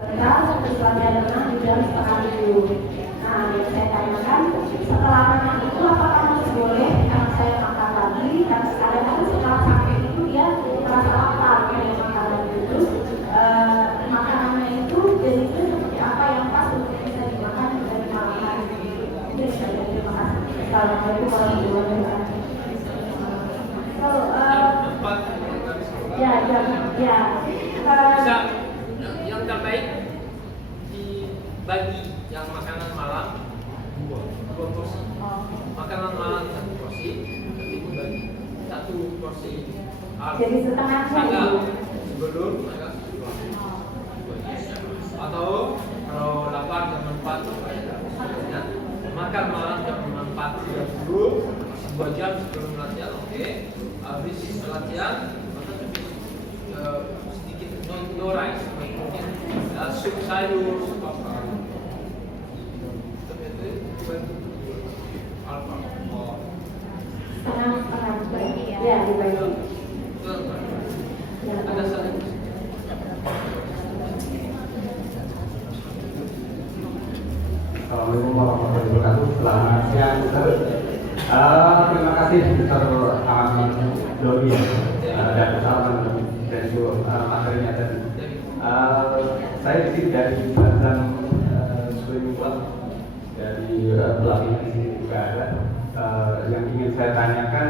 Setelahnya renang di jam setengah 7. Nah, yang saya tanyakan, setelah renang itu apakah masih boleh anak saya makan lagi? Dan kadang-kadang setelah sampai itu dia merasa lapar kayak makanan itu. Makanannya itu jenisnya seperti apa yang pas untuk bisa dimakan dari malam hari itu? Mungkin saya terima kasih. Assalamualaikum warahmatullahi wabarakatuh. Yang terbaik dibagi yang makanan malam dua porsi, makanan malam satu porsi, tapi dibagi satu porsi. Jadi setengahnya sebelum agak atau kalau lapar jam 4 makan malam jam 4.30 2 jam sebelum latihan. Oke. Habis latihan sedikit no rice, sup sayur, sup apa. Ya, dibagi. Ada satu. Assalamualaikum warahmatullahi wabarakatuh. Selamat siang, Ustaz. Terima kasih Dr. Ahmad Doni dan bersama dan juga materinya tadi. Saya di sini dari Bazam Swimming Club, dari pelatih di sini juga ada. Yang ingin saya tanyakan,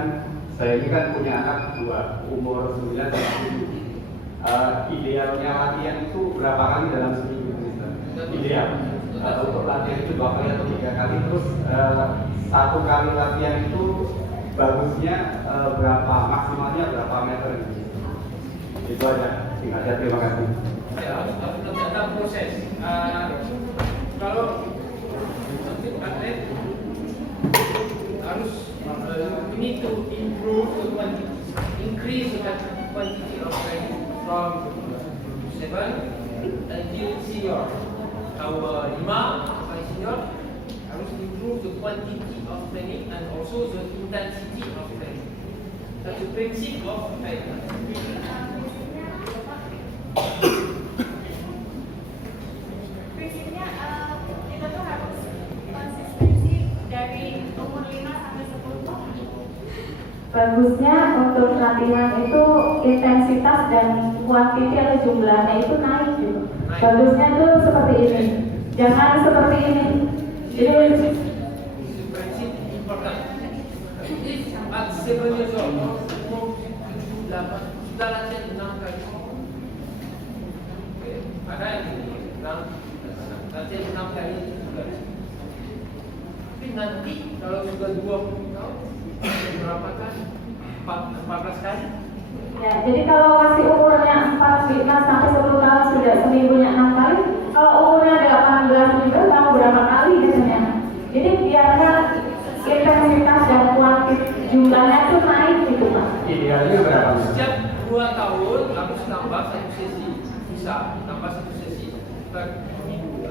saya ini kan punya anak dua, umur 9 dan 7. Idealnya latihan itu berapa kali dalam seminggu, Mister? Ideal. Untuk latihan itu 2 kali atau 3 kali, terus 1 kali latihan itu bagusnya berapa, maksimalnya berapa meter gitu. Itu aja, singkat saja, terima kasih. Ya, ada proses. Kalau atlet harus we need to improve the quantity, increase the quantity of training from 7 until senior. Our 5 sampai senior harus improve the quantity of training and also the intensity of training. That's the principle of training. Prinsipnya kita tuh harus konsistensi dari umur 5 sampai 10 tahun. Bagusnya untuk latihan itu intensitas dan kuantiti atau jumlahnya itu naik gitu. Bagusnya tuh seperti ini, jangan seperti ini. Jadi prinsip important. If at 7 years old, umur 8, sudah latihan 6 kali. Okay. Ada yang latihan 6 kali juga. Tapi nanti kalau sudah 20 tahun, berapa kali? 14 kali. ya, jadi kalau masih umurnya 4 sampai 10 tahun sudah seminggunya 6 kali. Kalau umurnya 18 juga tahu berapa kali biasanya. Jadi biarkan intensitas dan kuantitas jumlahnya itu naik gitu Pak. Idealnya berapa? Setiap 2 tahun harus tambah 1 sesi. Bisa tambah 1 sesi per minggu.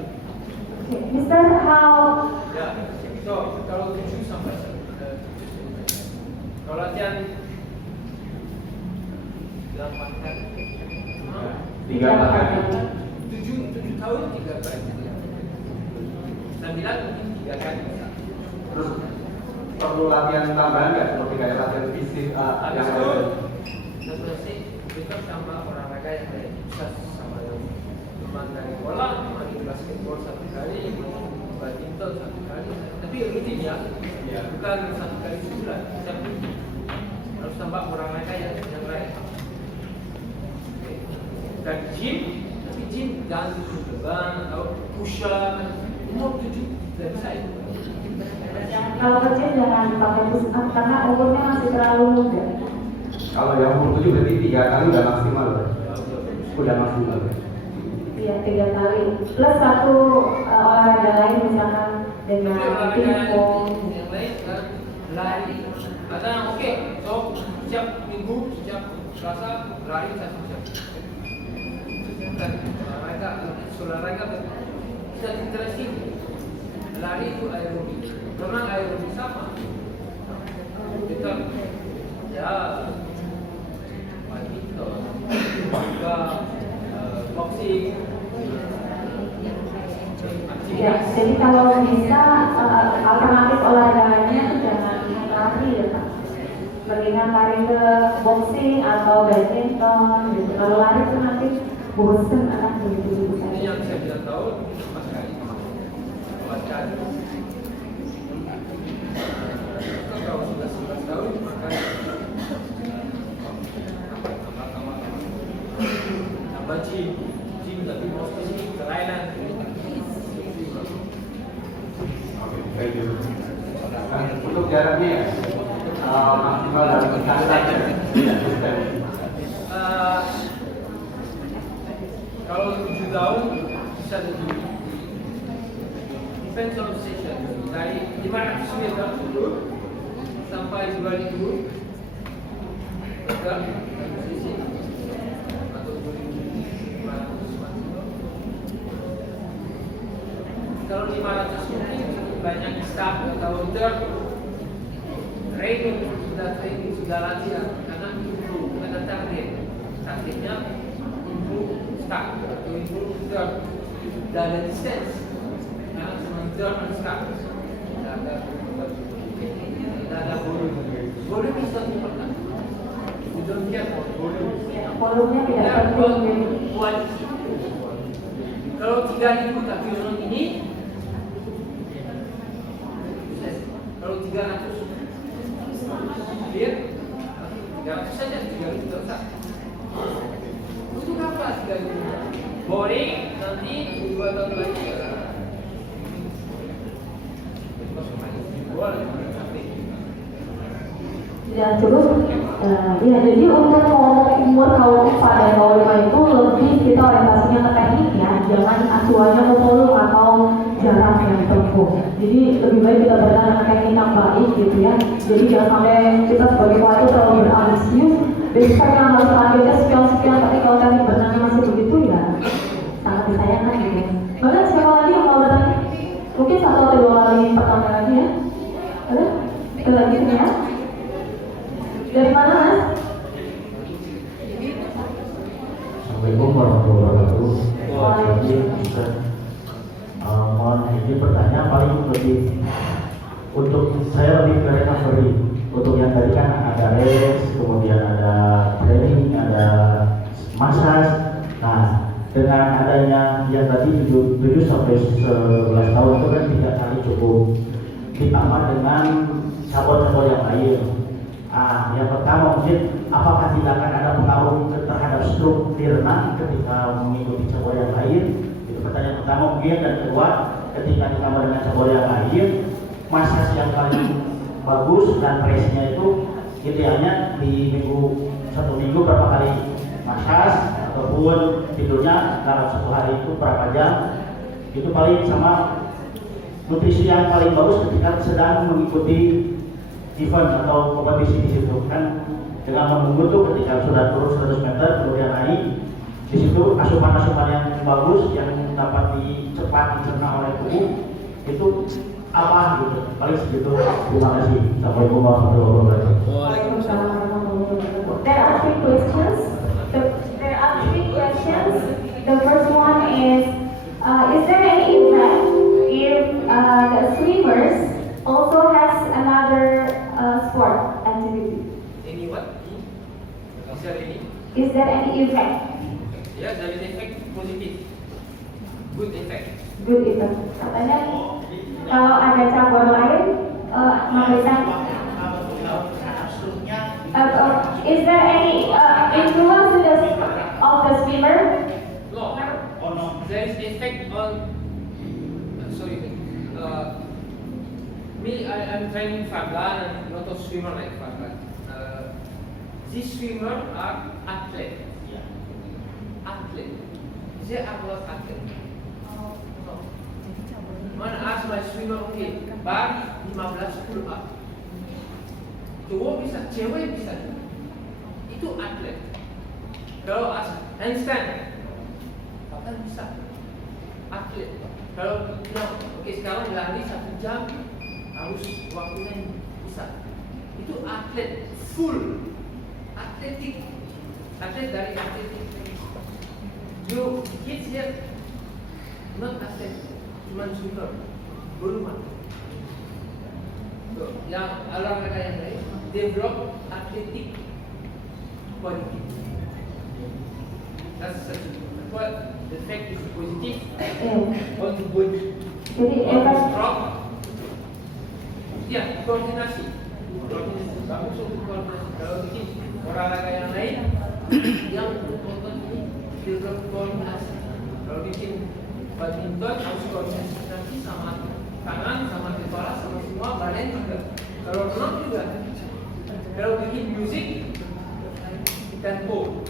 Mister, how Ya, so kalau 7 sampai 10. Kalau latihan 8 kali, 3 kali. 7 tahun 3 kali, 9 mungkin 3 kali. Terus perlu latihan tambahan nggak seperti kayak latihan fisik yang Habis itu, lain? sebenarnya kita sama olahraga yang kayak bisa sama yang teman dari bola, main basketball 1 kali, badminton 1 kali, tapi rutin ya, bukan 1 kali sebulan. Tapi harus tambah olahraga yang lain. Dan gym, tapi gym jangan beban atau push up. Umur 7 tidak bisa itu. kalau kecil jangan pakai push up karena umurnya masih terlalu muda. Kalau yang umur 7 berarti 3 kali udah maksimal, udah maksimal. Iya, 3 kali. Plus 1 olahraga lain misalkan dengan pingpong. Yang lain kan lari. Ada yang oke, so setiap minggu, setiap Selasa lari 1 jam. Dan olahraga kita interesting. Lari itu aerobik, renang aerobik sama. Kita ya badminton, juga boxing, jadi kalau bisa alternatif olahraganya itu jangan lari ya Pak. Mendingan lari ke boxing atau badminton gitu. Kalau lari itu nanti bosen anak begitu Ini saja. yang saya tidak tahu sama sekali. Bacaan. Kalau sudah 11 tahun maka tambah gym tapi mostly ke Thailand. Thank you. Untuk jaraknya ya, maksimal dalam sekali saja. Kalau 7 tahun bisa lebih. Depends on session. Dari 500 meter dulu sampai 2000 meter sisi atau 2500 maksimum. Kalau 500 mungkin banyak staff atau leader training sudah latihan karena improve ada targetnya improve staff atau improve leader dan distance karena cuma leader dan staff ada volume is not important. You don't care about volume. Volumenya tidak penting jadi. Quality. Kalau 3.000 tapi orang ini kalau 300 clear 300 saja 3.000 tidak usah. Untuk apa 3.000? Boring nanti 2 tahun lagi Ya terus, ya jadi untuk ngomong umur KU4 dan KU5 itu lebih kita orientasinya ke teknik ya, jangan acuannya ke volume atau jarak yang ditempuh. Jadi lebih baik kita berenang dengan teknik yang baik gitu ya. Jadi jangan sampai kita sebagai pelatih terlalu berambisius, besar yang harus targetnya sekian, tapi kalau teknik berenangnya masih begitu ya sangat disayangkan gitu. Bahkan siapa lagi yang mau bertanya? Mungkin 1 atau 2 kali pertanyaan lagi ya. Ada? Kita lanjutin ya. Dari mana Mas? Assalamualaikum warahmatullahi wabarakatuh. Mohon izin bertanya paling lebih untuk saya lebih ke recovery. Untuk yang tadi kan ada race, kemudian ada training, ada massage. Nah, dengan adanya yang tadi 7 sampai 11 tahun itu kan 3 kali cukup. Ditambah dengan cabur-cabur yang lain. Yang pertama mungkin apakah tidak akan ada pengaruh terhadap stroke di renang ketika mengikuti cabur yang lain? Itu pertanyaan pertama mungkin. Dan kedua, ketika ditambah dengan cabur yang lain, massage yang paling bagus dan presinya itu idealnya di satu minggu berapa kali massage ataupun tidurnya dalam 1 hari itu berapa jam? Itu paling sama nutrisi yang paling bagus ketika sedang mengikuti event atau kompetisi di situ kan, dengan menunggu tuh ketika sudah turun 100 meter kemudian naik di situ asupan-asupan yang bagus yang dapat cepat dicerna oleh tubuh itu apa gitu. Paling segitu. Terima kasih. Assalamualaikum warahmatullahi wabarakatuh. Waalaikumsalam warahmatullahi wabarakatuh. There are 3 questions. The first one is there any effect if the swimmers also has another sport activity? Any what? Is there any effect? Ya, dari efek positif, good effect. Good effect. Katanya kalau ada cabur lain memberikan. Is there any influence of the swimmer? No. There is effect on. Sorry. I'm training Fargan and not a swimmer like Fargan. These swimmers are athletes. Athlete. They are not athletes. No. When I ask my swimmer, okay, bar 15 pull up. Cowok bisa, cewek bisa. Itu atlet. Kalau handstand, bahkan bisa. Atlet. Kalau bilang, oke sekarang lari 1 jam, harus waktunya bisa. Itu atlet full, atletik, atlet dari atletik. You kids here not atlet, cuma swimmer. belum ada. So, yang olahraga yang lain develop athletic quality. That's what the effect is positive on the body. Jadi On the efek strong. Ya, koordinasi. Koordinasi bagus untuk koordinasi. Kalau bikin olahraga yang lain, yang penting ini develop koordinasi. Kalau bikin badminton harus koordinasi nanti sama tangan, sama kepala, sama semua badan juga. Kalau renang juga. Kalau bikin musik tempo.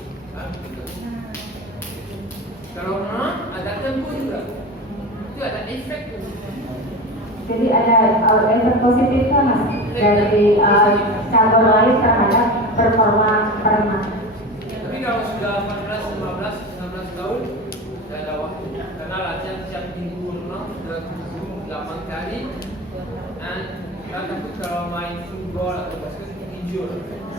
Kalau renang ada tempo juga. Itu ada efek. Jadi ada efek positifnya mas dari cabur lain terhadap performa perenang. Tapi kalau sudah 14, 15, 16 tahun sudah ada waktu. Karena latihan setiap minggu renang sudah 8 kali. Dan kita takut kalau main football atau basket injur.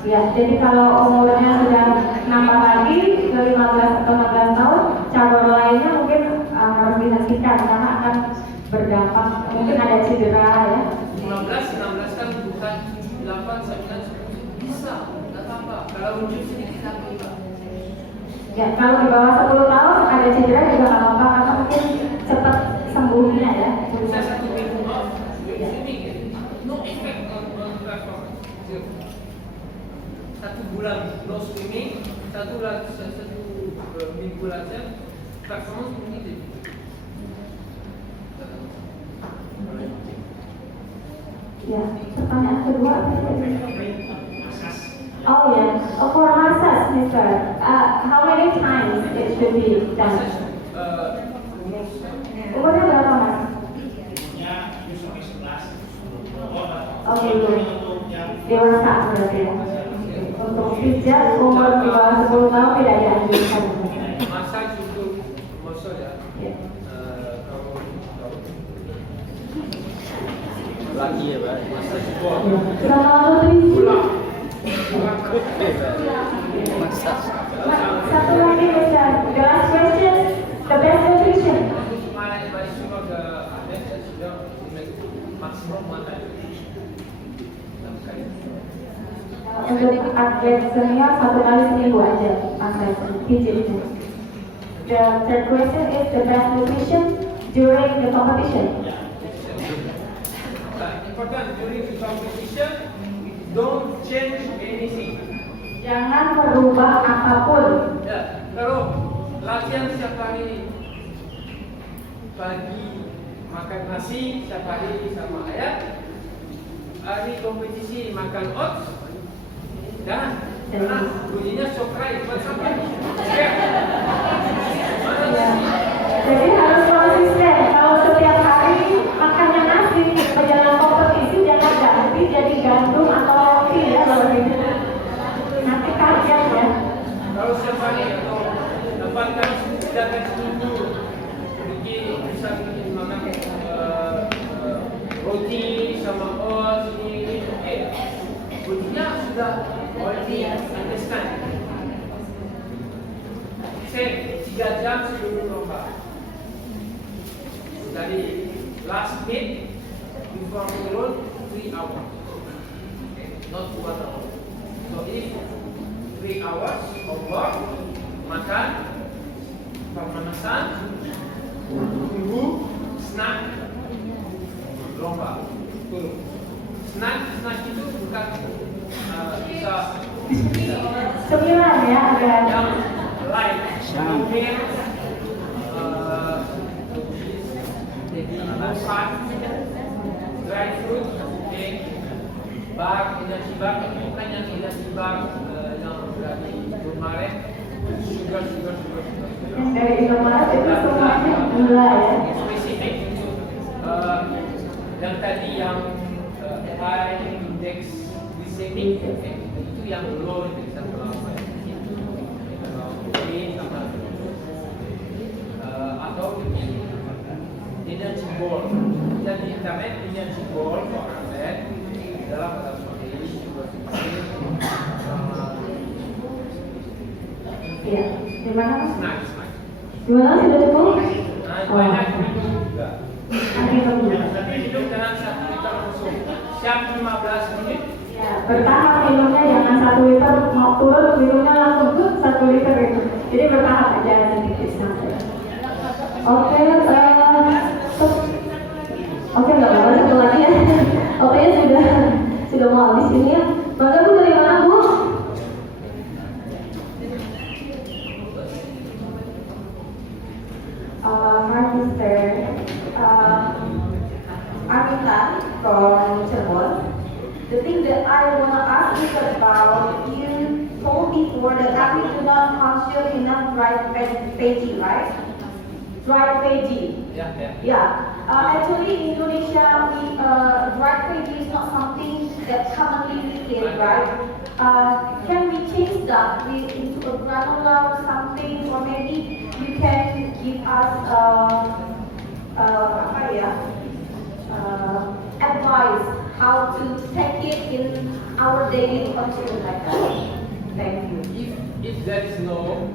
Ya, jadi kalau umurnya sudah nambah lagi ke 15 atau 16 tahun, cabur lainnya mungkin harus dihentikan karena akan berdampak, mungkin ada cedera ya. 15, 16 kan bukan 8, 9, 10 bisa, nggak apa-apa. Kalau injur sedikit apa-apa. Ya, kalau di bawah 10 tahun ada cedera juga nggak apa-apa karena mungkin cepat sembuhnya ya. Bisa 1 minggu off, swimming, no effect on performance. 1 bulan no swimming, 1 minggu latihan, performance mungkin. Ya, pertanyaan kedua apa tadi? Oh ya, for massage, Mister, how many times it should be done? Umurnya berapa mas? Oh belum, dewasa berarti ya. Untuk pijat umur di bawah 10 tahun tidak dianjurkan. Massage untuk muscle ya. Ya. Kalau Lagi ya, Pak. massage ball. Sama nutrisi. Pulang. Satu lagi Mister, the last question, the best nutrition. Kemarin dari semua ke atlet dan sudah maksimum mata. Untuk atlet senior 1 kali seminggu aja massage pijitnya. The third question is the best nutrition during the competition. Important during the competition, don't change anything. Jangan merubah apapun. Ya, kalau latihan setiap hari pagi makan nasi, setiap hari sama ayam, hari kompetisi makan oats, jangan. Karena bunyinya sokrai buat sampai. Mana Ya. nasi? Jadi harus konsisten. Kalau setiap hari makannya nasi, menjelang kompetisi jangan ganti jadi gandum atau roti ya kalau gitu. Nanti kaget ya. Kalau setiap hari atau 8 kali sedangkan seminggu bisa bikin makan roti sama oats ini oke. Bunyinya sudah already understand. Set 3 jam sebelum lomba. Dari last meet before turun 3 hours. Okay, not 1 hour. So if 3 hours of work, makan, pemanasan, tunggu, snack, lomba, turun. Snack itu bukan bisa 9 ya agak. yang lain. Mungkin jadi masak, dry fruit, bar, energi bar, bukan yang energi bar yang dari kemarin, sugar. Yang dari Indomaret itu semuanya gula ya. Spesifik yang tadi yang high index glycemic, itu yang low index atau energy ball. Jadi internet energy ball atlet dalam ada seperti Iya. Di mana? snack. Di mana sudah cukup? Nah, banyak minum juga. Nanti tunggu. Tapi hidup dengan 1 liter langsung. Siap 15 menit. Ya, bertahap minumnya, jangan 1 liter mau turun minumnya langsung ke 1 liter itu. Jadi bertahap aja sedikit sampai. Oke, oke nggak apa-apa satu lagi ya. Oke sudah mau habis ini ya. Bangga Bu, dari mana Bu? Hi Mister, Amita from Cirebon. The thing that I wanna ask is about, you told before that Abby do not consume enough dried veggie, right? Dried veggie. Ya. Yeah. Actually, in Indonesia, we dried veggie is not something that commonly we eat, right? Can we change that into a granola or something, or maybe you can give us advice how to take it in our daily consumption like that. Thank you. If there is no,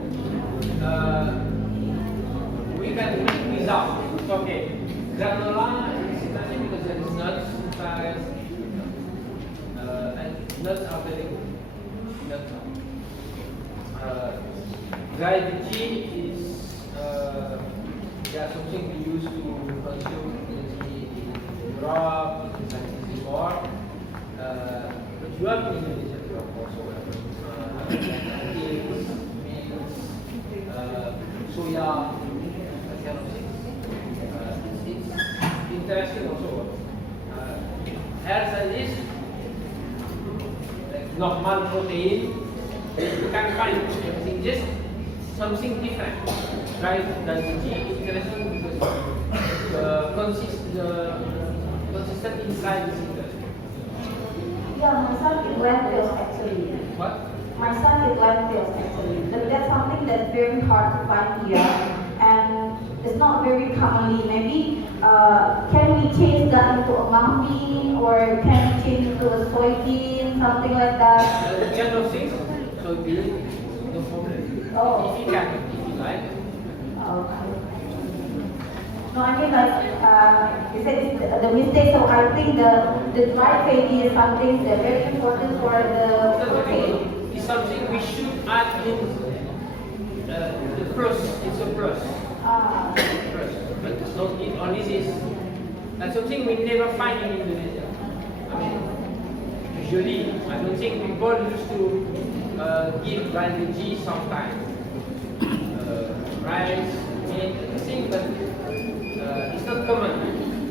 we can make without. It's okay. Granola is nice because there is nuts inside. And nuts are very good. Nuts are. Dried veggie is something we use to consume in Europe, in more. But you have in Indonesia also. Beans, soya, that kind of things. It's interesting also. Health and this, like normal protein, you can find everything, just something different. Right? That's interesting because the consistent inside is interesting. Yeah, my son eat lentils actually. What? My son eat lentils actually. That's something that's very hard to find here, and it's not very commonly. Maybe can we change that into a mung bean, or can we change it to a soybean, something like that? Kind of things. Soybean, no problem. Oh. If you can, if you like. Okay. No, I mean like you said it's the mistake. So I think the dried veggie is something that's very important for the protein. It's something we should add in the plus. It's a plus. Plus. But it's not only this. That's something we never find in Indonesia. I mean, usually, I don't think people used to give dried veggie sometimes. Rice, meat, everything, but it's not common.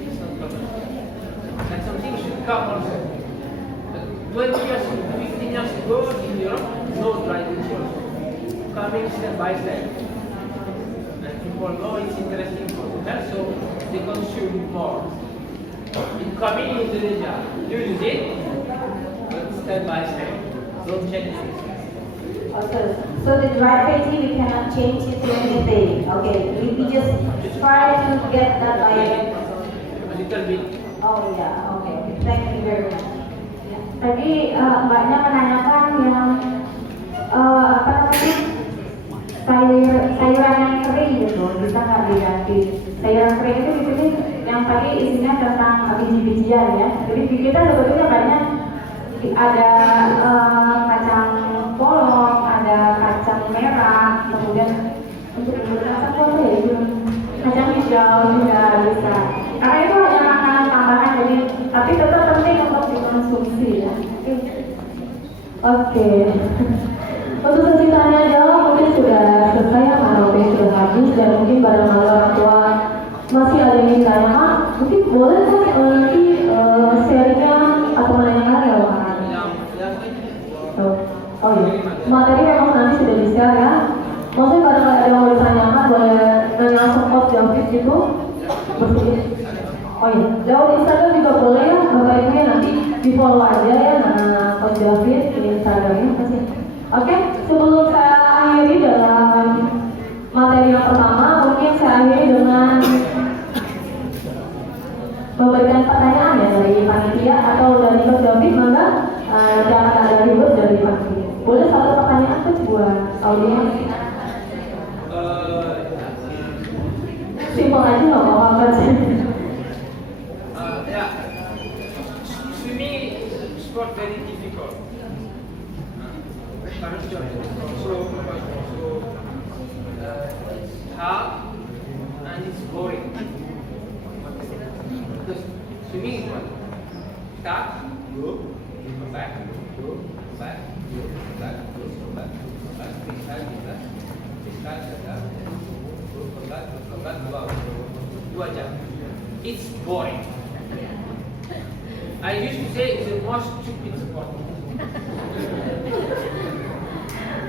It's not common. And something should come also. But 20 years, 15 years ago in Europe, no dried veggie also. Coming step by step. And people know it's interesting for them, so they consume more. It's coming in Indonesia. You use it, but step by step. Don't change it. Okay. So the dried veggie we cannot change it to anything. Okay. We just try to get that by. A little bit. Oh yeah. Okay. Thank you very much. Tadi mbaknya menanyakan yang apa namanya sayuran yang kering gitu, bisa nggak diganti? Sayuran kering itu di sini yang tadi isinya tentang biji-bijian ya. Jadi kita sebetulnya banyak ada kacang polong, ada kacang merah, kemudian untuk kacang polong ya itu kacang hijau juga bisa. Karena itu hanya makanan tambahan, jadi tapi tetap penting untuk dikonsumsi ya. Oke. Untuk sesi tanya jawab mungkin sudah selesai ya, karena waktu sudah habis dan mungkin barangkali orang tua masih ada yang ingin tanya, Mak, mungkin boleh kan nanti sharingnya atau menanyakan ya Pak? Oh iya, materi memang nanti sudah di-share ya. Maksudnya barangkali ada yang mau ditanyakan boleh nanya langsung Coach David gitu. Bersedih. Oh iya, jauh Instagram juga boleh ya, Bapak Ibu nanti di follow aja ya Coach David di Instagramnya kasih. Oke, sebelum saya akhiri dalam materi yang pertama, mungkin saya akhiri dengan memberikan pertanyaan ya dari panitia atau dari Coach David, maka jangan ada ribut dari panitia. Boleh satu pertanyaan Coach buat audiens? Simpel aja nggak apa-apa Coach. It's hard and it's boring. Because swimming is what? Start, go, come back, go, come back, go, come back, go, come back, come back, restart, go, come back, go out. 2 jam. It's boring. I used to say it's the most stupid sport.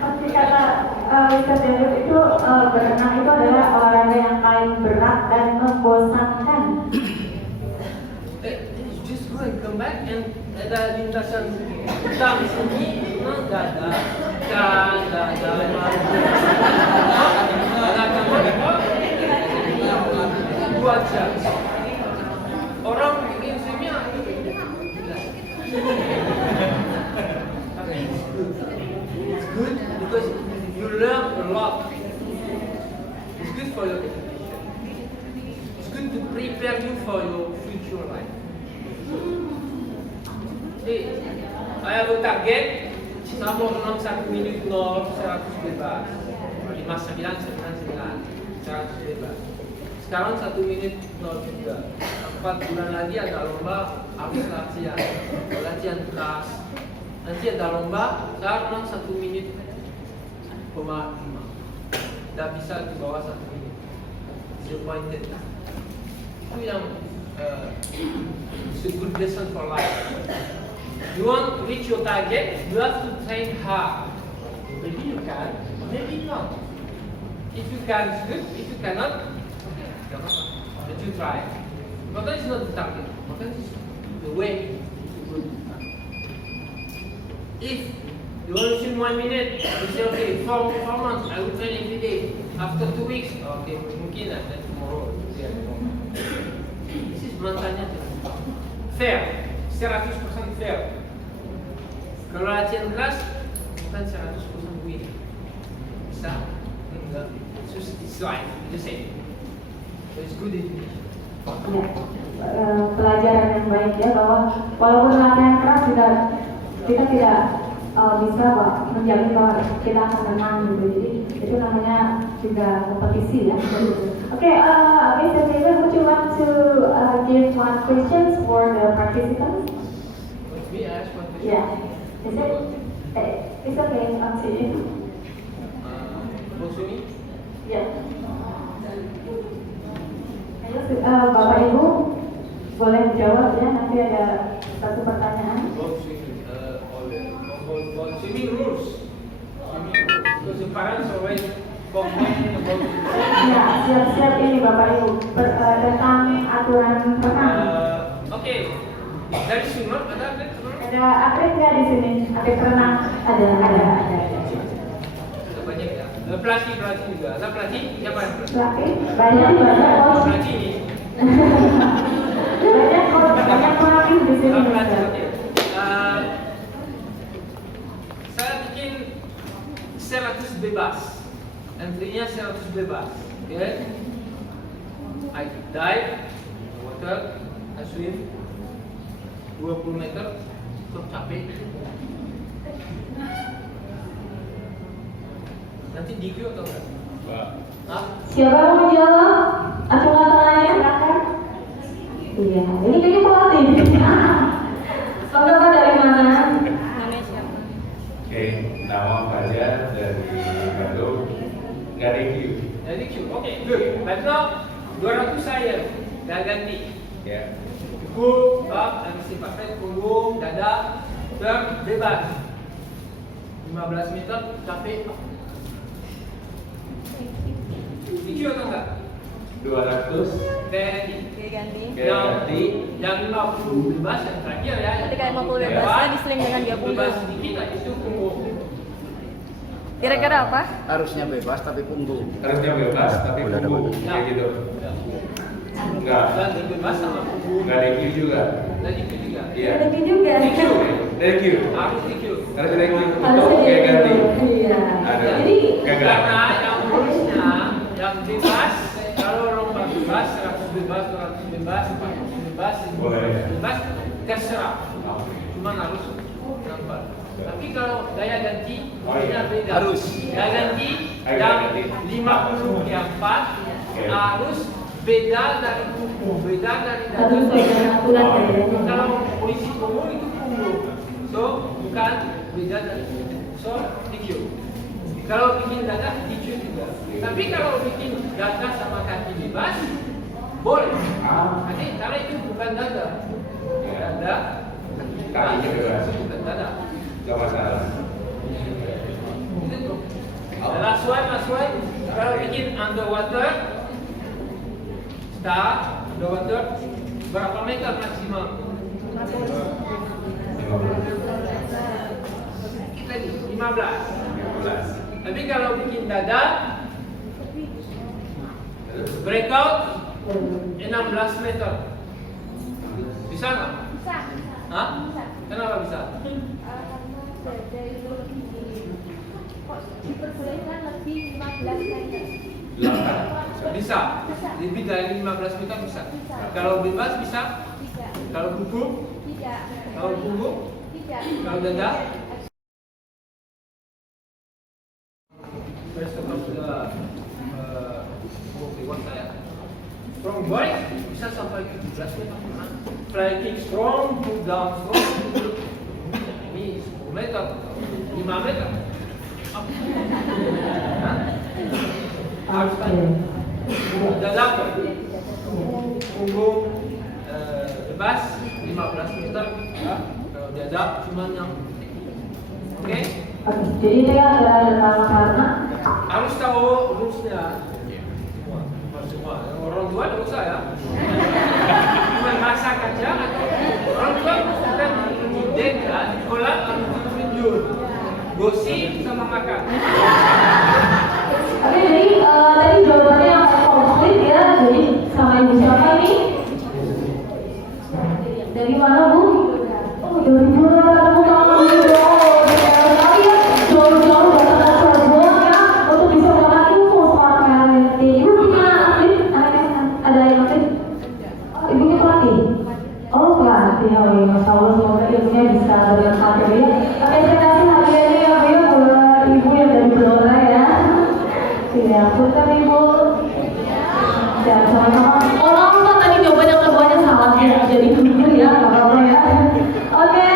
Oke, kata Ustaz David itu berenang itu adalah olahraga yang paling berat dan membosankan. You just go and come back and ada lintasan hitam sini, nggak ada. Dua jam. Orang bikin swimnya it's good because you learn a lot. It's good for your education. It's good to prepare you for your future life. Jadi, I have a target. Saya mau renang 1 minit 0, 100 bebas. 59, 100 bebas. Sekarang 1 minit 0 juga. 4 bulan lagi ada lomba, habis latihan. Latihan keras. Nanti ada lomba, saya renang 1 minit 0,5. Tidak bisa di bawah 1 menit. 0.10. Itu yang it's a good lesson for life. You want to reach your target, you have to train hard. Maybe you can, maybe not. If you can, it's good. If you cannot, but you try. But that is not the target. But that is the way to go. If you want to swim 1 minute, you say, okay, 4 months, I will train every day. After 2 weeks, okay, mungkin then tomorrow. This is mentalnya fair, 100% fair. Kalau latihan keras, bukan 100% win. Bisa, enggak. It's right, the same. So it's good education. Pelajaran yang baik ya, bahwa walaupun latihan keras juga kita tidak bisa menjamin bahwa kita akan menang gitu. Jadi itu namanya juga kompetisi ya. Oke, Mr. David, would you want to give one questions for the participants? Me ask one question. Yeah. Is it? It's okay. Up to you. About swimming? Ya. Bapak Ibu boleh jawab ya, nanti ada satu pertanyaan. About swimming. About swimming rules. Because the parents always complain about Ya, siap-siap ini Bapak Ibu tentang aturan renang. Okay. Dari swimmer ada atlet? Ada atlet nggak di sini? Atlet renang ada. Banyak ya. Pelatih juga. Ada pelatih? Siapa yang pelatih? Pelatih banyak coach. Pelatih ini. banyak pelatih di sini. Pelatih. Saya bikin 100 bebas. Entry-nya 100 bebas. Okay? I dive, water, I swim 20 meter, cukup capek. Nanti DQ atau enggak? Hah? Siapa yang mau jawab? Acungan tangannya, silakan. Iya, ini kayaknya pelatih. Saudara dari mana? Oke, nama Fajar dari Bandung. Nggak ada Q. Jadi Q, oke, good. But now 200 saya, dah ganti. Ya. Cukup, up, dan sifatnya punggung, dada, bebas. 15 meter, capek. DQ atau enggak? 200. Ganti. Yang 50 bebas yang terakhir ya. Ketika 50 bebasnya diseling dengan dia punggung. Bebas sedikit aja itu punggung. Kira-kira apa? Harusnya bebas tapi punggung. Harusnya bebas, tapi punggung. Kayak gitu. Enggak. Ganti bebas sama punggung. Nggak ada Q juga. Dan DQ juga. Iya. Ada juga. DQ. Ada Q. Harus DQ. Harus ada Q. Harus Untuk kayak ganti. Iya. Ada. Jadi Gagal. Karena yang urusnya yang bebas, kalau lomba bebas, 100 bebas, 200 bebas, 40 bebas, 50 bebas, terserah. Cuma harus nampak. Tapi kalau daya ganti, punya beda. Harus. Dia ganti Ayo, yang ganti. 50 yang 4 harus beda dari kuku, beda dari Harus sesuai dengan aturan bedanya. Kalau polisi umum itu punggung, so bukan beda dari kuku. So DQ. Kalau bikin dada DQ juga. Tapi kalau bikin dada sama kaki bebas, boleh. Nanti karena itu bukan dada, dada Kakinya bebas. bukan dada. Gak masalah. Itu. Last one. Kalau bikin underwater, start underwater berapa meter maksimal? 15. Tapi kalau bikin dada, breakout 16 meter. Bisa nggak? Bisa. Hah? Kenapa bisa? Karena dari kok diperbolehkan lebih 15 meter. Bisa. Lebih dari 15 meter bisa. Kalau bebas bisa. Tidak. Kalau kuku, Tidak. kalau punggung, Tidak. kalau dada. First of all, pengetahuan saya. Strong body bisa sampai 17 meter. Fly kick strong, pull down strong. Ini 10 meter, 5 meter. Harus tanya. Dada punggung bebas 15 meter. Kalau dada cuma 6. Oke? Oke, jadi itu ya adalah karena Harus tahu rulesnya. Semua. Orang tua tidak usah ya. Cuma masak aja atau orang tua bukan dididik ya, di sekolah harus ditunjuk. Gosip sama makan. Oke, jadi tadi jawabannya yang komplit ya. Jadi sama ibu siapa ini? Dari mana bu? Oh, dari mana? Aku kangen gitu. Tapi ya jauh-jauh datang ke Cirebon ya untuk bisa melakukan info soal parenting. Ibu punya atlet? Ada yang atlet? Oh, ibunya pelatih. Oh, pelatih. Oh, ya, Masya Allah, semoga ilmunya bisa bermanfaat ya. Oke, saya kasih hadiahnya ya Bu ya buat ibu yang dari Blora ya. Ya, punten ibu. Ya, sama-sama. Oh, lama tadi jawaban yang keduanya salah ya. Jadi jujur ya, nggak apa-apa ya. Oke,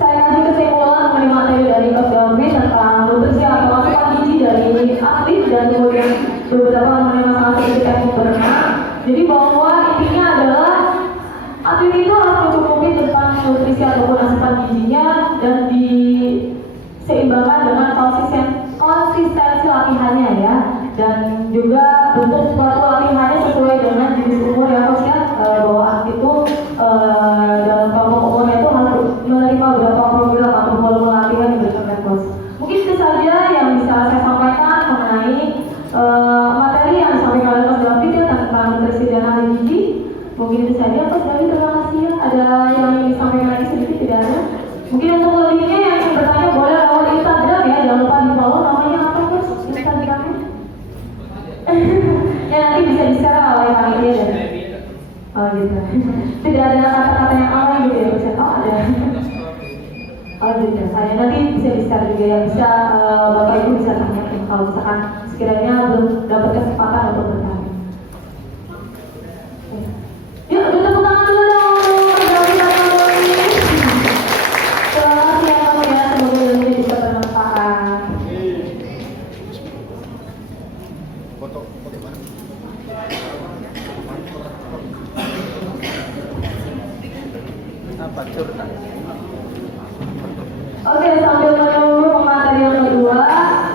saya kasih kesimpulan mengenai materi dari Coach Delmi tentang nutrisi atau asupan gizi dari atlet dan kemudian beberapa mengenai masalah seperti teknik berenang. Jadi bahwa intinya adalah atlet itu harus mencukupi tentang nutrisi ataupun asupan gizinya dan diseimbangkan dengan konsistensi latihannya ya, dan juga bentuk suatu latihannya sesuai dengan jenis umur ya Coach ya, bahwa atlet itu dalam kelompok umurnya itu harus menerima beberapa program atau volume latihan yang diberikan Coach. Mungkin itu saja yang bisa saya sampaikan mengenai materi yang disampaikan oleh Coach David ya tentang nutrisi dan ahli gizi. Mungkin itu saja Coach David, terima kasih ya. Ada yang ingin disampaikan lagi sedikit? Tidak ada. Mungkin untuk lebihnya yang ingin bertanya boleh lewat Instagram ya, jangan lupa di follow. Namanya apa Coach Instagramnya? Ya nanti bisa di-share oleh panitia dan oh gitu. Tidak ada kata-kata yang alay gitu ya Coach? Oh ada. Oh gitu. Saya nanti bisa di-share juga ya, bisa Bapak Ibu bisa tanya kalau misalkan sekiranya belum dapat kesempatan untuk bertanya. Yuk, kita tepuk tangan dulu dong. Selamat siang ya, semoga ilmunya bisa bermanfaat. Foto mana? Apa curhat? Oke, sambil menunggu pemateri yang kedua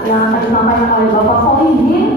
yang akan disampaikan oleh Bapak Solihin.